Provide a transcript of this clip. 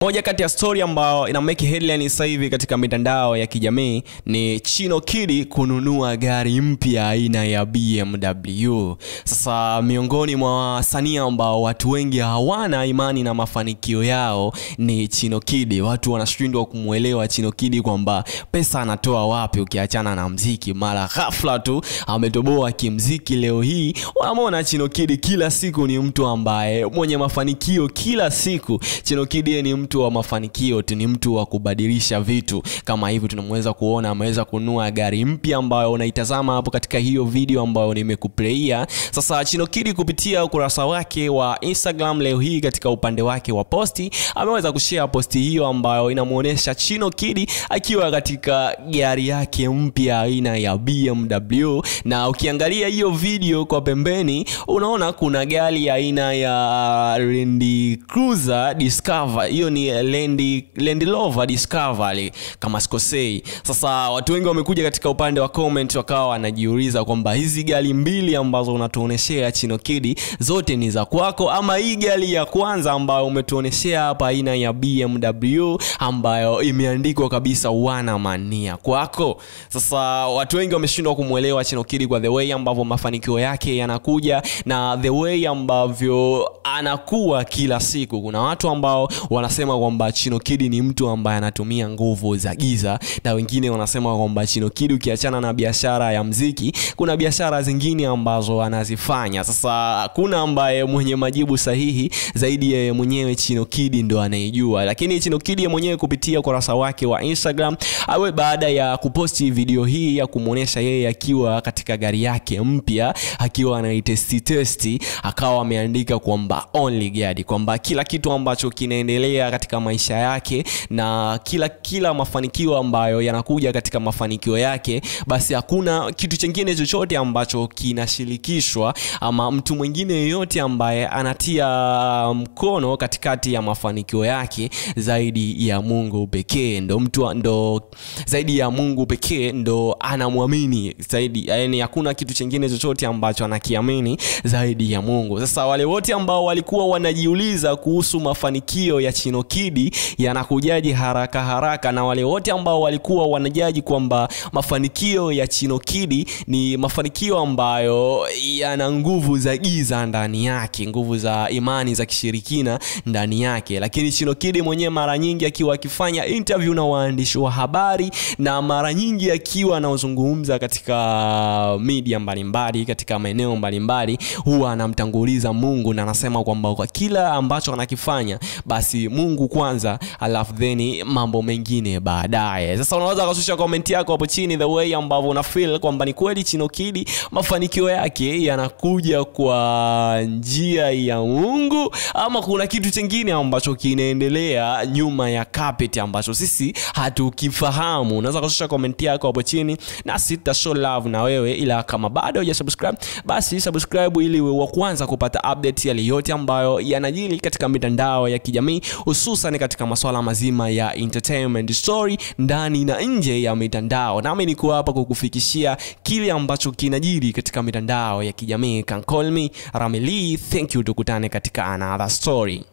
Moja kati ya story ambayo ina make headline sasa hivi katika mitandao ya kijamii ni Chino Kid kununua gari mpya aina ya BMW. Sasa miongoni mwa wasanii ambao watu wengi hawana imani na mafanikio yao ni Chino Kid. Watu wanashindwa kumuelewa Chino Kid kwamba pesa anatoa wapi ukiachana na muziki. Mara ghafla tu ametoboa kimuziki. Leo hii wanaona Chino Kid kila siku ni mtu ambaye mwenye mafanikio kila siku. Chino Kid ni mtu wa mafanikio, ni mtu wa kubadilisha vitu. Kama hivi tunamweza kuona ameweza kununua gari mpya ambayo unaitazama hapo katika hiyo video ambayo nimekuplayia. Sasa Chino Kid kupitia ukurasa wake wa Instagram leo hii katika upande wake wa posti ameweza kushare posti hiyo ambayo inamuonesha Chino Kid akiwa katika gari yake mpya aina ya BMW. Na ukiangalia hiyo video kwa pembeni unaona kuna gari aina ya Land Cruiser Discover. Hiyo ni Land Rover Discover kama sikosei. Sasa watu wengi wamekuja katika upande wa comment wakawa wanajiuliza kwamba hizi gari mbili ambazo unatuoneshea Chino Kid zote ni za kwako ama hii gari ya kwanza ambayo umetuoneshea hapa aina ya BMW ambayo imeandikwa kabisa wana mania kwako. Sasa watu wengi wameshindwa kumuelewa Chino Kid kwa the way ambavyo mafanikio yake yanakuja na the way ambavyo anakuwa kila siku. Kuna watu ambao wanasema kwamba Chino Kid ni mtu ambaye anatumia nguvu za giza, na wengine wanasema kwamba Chino Kid ukiachana na biashara ya muziki kuna biashara zingine ambazo anazifanya. Sasa kuna ambaye mwenye majibu sahihi zaidi yeye mwenyewe Chino Kid ndo anayejua. Lakini Chino Kid mwenyewe kupitia ukurasa wake wa Instagram baada ya kuposti video hii ya kumuonesha yeye akiwa katika gari yake mpya akiwa anaitesti akawa ameandika kwamba only God, kwamba kila kitu ambacho kinaendelea katika maisha yake na kila mafanikio ambayo yanakuja katika mafanikio yake, basi hakuna kitu kingine chochote ambacho kinashirikishwa ama mtu mwingine yeyote ambaye anatia mkono katikati ya mafanikio yake zaidi ya Mungu pekee. Ndo zaidi ya Mungu pekee ndo anamwamini zaidi, yani hakuna kitu kingine chochote ambacho anakiamini zaidi ya Mungu. Sasa wale wote ambao walikuwa wanajiuliza kuhusu mafanikio ya Chino Kid yanakujaje haraka na wale wote ambao walikuwa wanajaji kwamba mafanikio ya Chino Kid ni mafanikio ambayo yana nguvu za giza ndani yake, nguvu za imani za kishirikina ndani yake. Lakini Chino Kid mwenyewe mara nyingi akiwa akifanya interview na waandishi wa habari na mara nyingi akiwa anazungumza katika media mbalimbali, katika maeneo mbalimbali, huwa anamtanguliza Mungu na anasema kwamba kwa kila ambacho anakifanya basi Mungu kwanza alafu then mambo mengine baadaye. Sasa unaweza kushusha comment yako hapo chini the way ambavyo una feel kwamba ni kweli Chino Kid mafanikio yake yanakuja kwa njia ya Mungu ama kuna kitu kingine ambacho kinaendelea nyuma ya carpet ambacho sisi hatukifahamu. Unaweza kushusha comment yako hapo chini na sita show love na wewe, ila kama bado hujasubscribe basi subscribe ili uwe wa kwanza kupata update yale yote ambayo yanajiri katika mitandao ya kijamii, hususan katika masuala mazima ya entertainment story ndani na nje ya mitandao. Nami niko hapa kukufikishia kile ambacho kinajiri katika mitandao ya kijamii. Can call me Ramili. Thank you, tukutane katika another story.